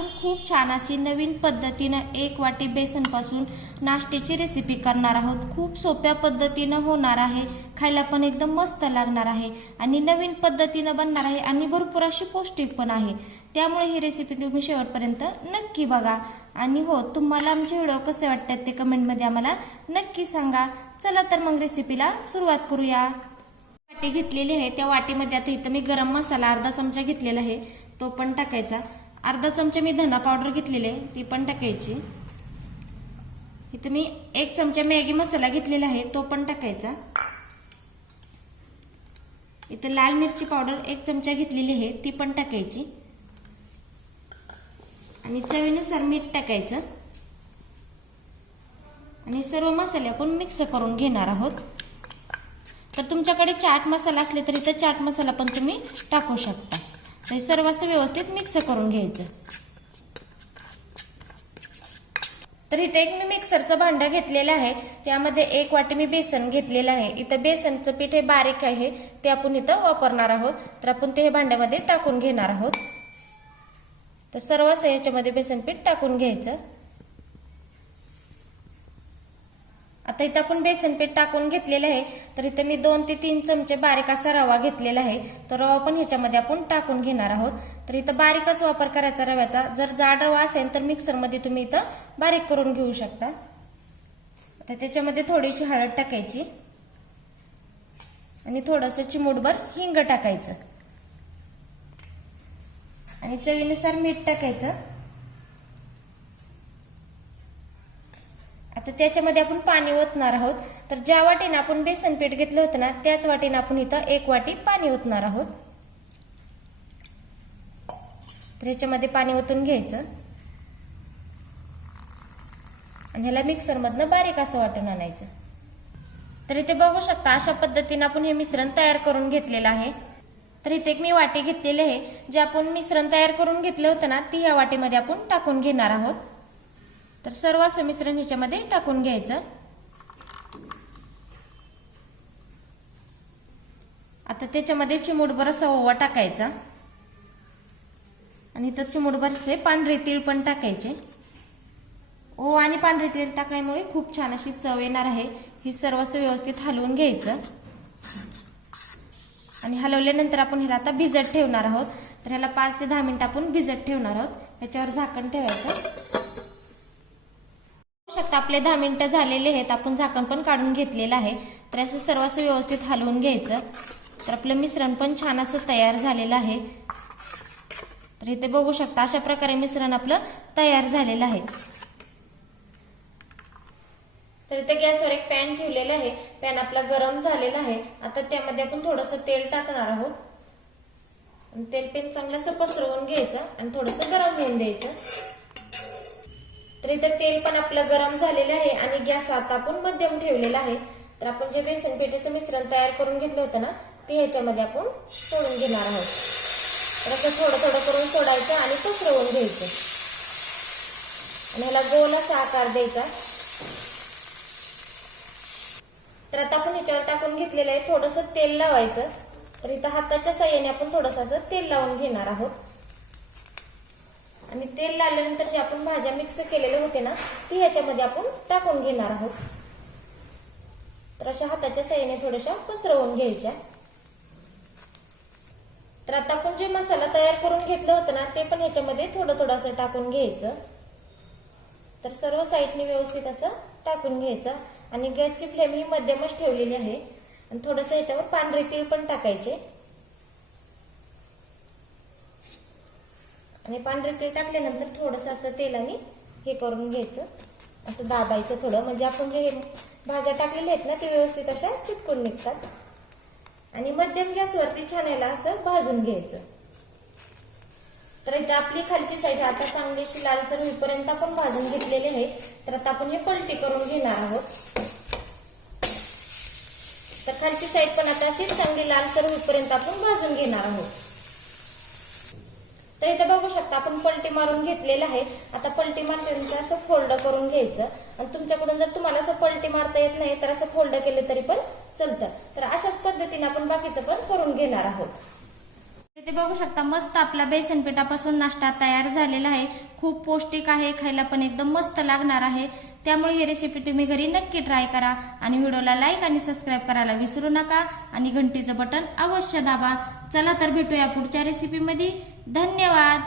आपण खूप छान अशी नवीन पद्धतीनं एक वाटी बेसनपासून नाश्त्याची रेसिपी करणार आहोत. खूप सोप्या पद्धतीनं होणार आहे. खायला पण एकदम मस्त लागणार आहे. आणि नवीन पद्धतीनं बनणार आहे आणि भरपूर अशी पौष्टिक पण आहे. त्यामुळे ही रेसिपी तुम्ही शेवटपर्यंत नक्की बघा. आणि हो तुम्हाला आमचे व्हिडिओ कसे वाटतात ते कमेंटमध्ये आम्हाला नक्की सांगा. चला तर मग रेसिपीला सुरुवात करूया. वाटी घेतलेली आहे. त्या वाटीमध्ये आता इथं मी गरम मसाला अर्धा चमचा घेतलेला आहे. तो पण टाकायचा. अर्धा चमचा मी धना पावडर घेतलेली आहे ती पण टाकायची. इथं मी एक चमचा मॅगी मसाला घेतलेला आहे तो पण टाकायचा. इथं लाल मिरची पावडर एक चमचा घेतलेली आहे ती पण टाकायची. आणि चवीनुसार मीठ टाकायचं. आणि सर्व मसाले आपण मिक्स करून घेणार आहोत. तर तुमच्याकडे चाट मसाला असले तरी तर चाट मसाला पण तुम्ही टाकू शकता. हे सर्व असं व्यवस्थित मिक्स करून घ्यायचं. तर इथे एक मी मिक्सरचं भांडं घेतलेलं आहे. त्यामध्ये एक वाटी मी बेसन घेतलेलं आहे. इथं बेसनचं पीठ हे बारीक आहे. ते आपण इथं वापरणार आहोत. तर आपण ते हे भांड्यामध्ये टाकून घेणार आहोत. तर सर्वच याच्यामध्ये बेसन पीठ टाकून घ्यायचं. आता इथं आपण बेसन पीठ टाकून घेतलेलं आहे. तर इथं मी दोन ते तीन चमचे बारीक असा रवा घेतलेला आहे. तर रवा पण ह्याच्यामध्ये आपण टाकून घेणार आहोत. तर इथं बारीकच वापर करायचा रव्याचा. जर जाड रवा असेल तर मिक्सरमध्ये तुम्ही इथं बारीक करून घेऊ शकता. आता त्याच्यामध्ये थोडीशी हळद टाकायची. आणि थोडंसं चिमूटभर हिंग टाकायचं. आणि चवीनुसार मीठ टाकायचं. तर त्याच्यामध्ये आपण पाणी ओतणार आहोत. तर ज्या वाटीनं आपण बेसन पीठ घेतलं होतं ना त्याच वाटीनं आपण इथं एक वाटी पाणी ओतणार आहोत. तर ह्याच्यामध्ये पाणी ओतून घ्यायचं. आणि ह्याला मिक्सरमधनं बारीक असं वाटून आणायचं. तर इथे बघू शकता अशा पद्धतीनं आपण हे मिश्रण तयार करून घेतलेलं आहे. तर इथे एक मी वाटी घेतलेली आहे. जे आपण मिश्रण तयार करून घेतलं होतं ना ती ह्या वाटीमध्ये आपण टाकून घेणार आहोत. तर सर्व असं मिश्रण ह्याच्यामध्ये टाकून घ्यायचं. आता त्याच्यामध्ये चिमूटभर असा ओवा टाकायचा. आणि तर चिमूटभरचे पांढरे तीळ पण टाकायचे. ओवा आणि पांढरे तीळ टाकल्यामुळे खूप छान अशी चव येणार आहे. ही सर्व असं व्यवस्थित हलवून घ्यायचं. आणि हलवल्यानंतर आपण ह्याला आता भिजत ठेवणार आहोत. तर ह्याला पाच ते दहा मिनिट आपण भिजत ठेवणार आहोत. ह्याच्यावर झाकण ठेवायचं. शकता. आपले दहा मिनिटं झालेले आहेत. आपण झाकण पण काढून घेतलेलं आहे. तर असं सर्व असं व्यवस्थित हलवून घ्यायचं. तर आपलं मिश्रण पण छान असं तयार झालेलं आहे. तर इथे बघू शकता अशा प्रकारे मिश्रण आपलं तयार झालेलं आहे. तर इथे गॅसवर एक पॅन ठेवलेला आहे. पॅन आपला गरम झालेला आहे. आता त्यामध्ये आपण थोडंसं तेल टाकणार आहोत. तेल पेन चांगलं असं पसरवून घ्यायचं आणि थोडंसं गरम होऊन द्यायचं. तर इथं तेल पण आपलं गरम झालेलं आहे आणि गॅस आता आपण मध्यम ठेवलेला आहे. तर आपण जे बेसन पिठीचं मिश्रण तयार करून घेतलं होतं ना ते ह्याच्यामध्ये आपण सोडून घेणार आहोत. तर असं थोडं थोडं करून सोडायचं आणि पसरवून घ्यायचं. आणि ह्याला गोल असा आकार द्यायचा. तर आता आपण ह्याच्यावर टाकून घेतलेलं आहे थोडंसं तेल लावायचं. तर इथं हाताच्या साह्याने आपण थोडंसं असं तेल लावून घेणार आहोत. आणि तेल लावल्यानंतर जे आपण भाज्या मिक्स केलेले होते ना ती ह्याच्यामध्ये आपण टाकून घेणार आहोत. तर अशा हाताच्या सहाय्याने थोड्याशा पसरवून घ्यायच्या. तर आता आपण जे मसाला तयार करून घेतलं होतं ना ते पण ह्याच्यामध्ये थोडं थोडंसं टाकून घ्यायचं. तर सर्व साईडने व्यवस्थित असं टाकून घ्यायचं. आणि गॅसची फ्लेम ही मध्यमच ठेवलेली आहे. आणि थोडंसं ह्याच्यावर पांढरे तीळ पण टाकायचे. आणि पांढरे तीळ टाकल्यानंतर थोडंसं असं तेलाने हे करून घ्यायचं. असं दाबायचं थोडं. म्हणजे आपण जे भाज्या टाकलेल्या आहेत ना ते व्यवस्थित अशा चिपकून निघतात. आणि मध्यम गॅसवरती छान याला असं भाजून घ्यायचं. तर इथे आपली खालची साईड आता चांगलीशी लालसर होईपर्यंत आपण भाजून घेतलेली आहे. तर आता आपण हे पलटी करून घेणार आहोत. तर खालची साईड पण आता अशी चांगली लालसर होईपर्यंत आपण भाजून घेणार आहोत. तर इथे बघू शकता आपण पलटी मारून घेतलेलं आहे. आता पलटी मारल्यानंतर असं फोल्ड करून घ्यायचं. आणि तुमच्याकडून जर तुम्हाला असं पलटी मारता येत नाही तर असं फोल्ड केलं तरी पण चालतं. तर अशाच पद्धतीने आपण बाकीचं पण करून घेणार आहोत. इथे बघू शकता मस्त आपला बेसन पिठापासून नाश्ता तयार झालेला आहे. खूप पौष्टिक आहे खायला पण एकदम मस्त लागणार आहे. त्यामुळे ही रेसिपी तुम्ही घरी नक्की ट्राय करा आणि व्हिडिओला लाईक आणि सबस्क्राईब करायला विसरू नका आणि घंटीचं बटन अवश्य दाबा. चला तर भेटूया पुढच्या रेसिपीमध्ये धन्यवाद!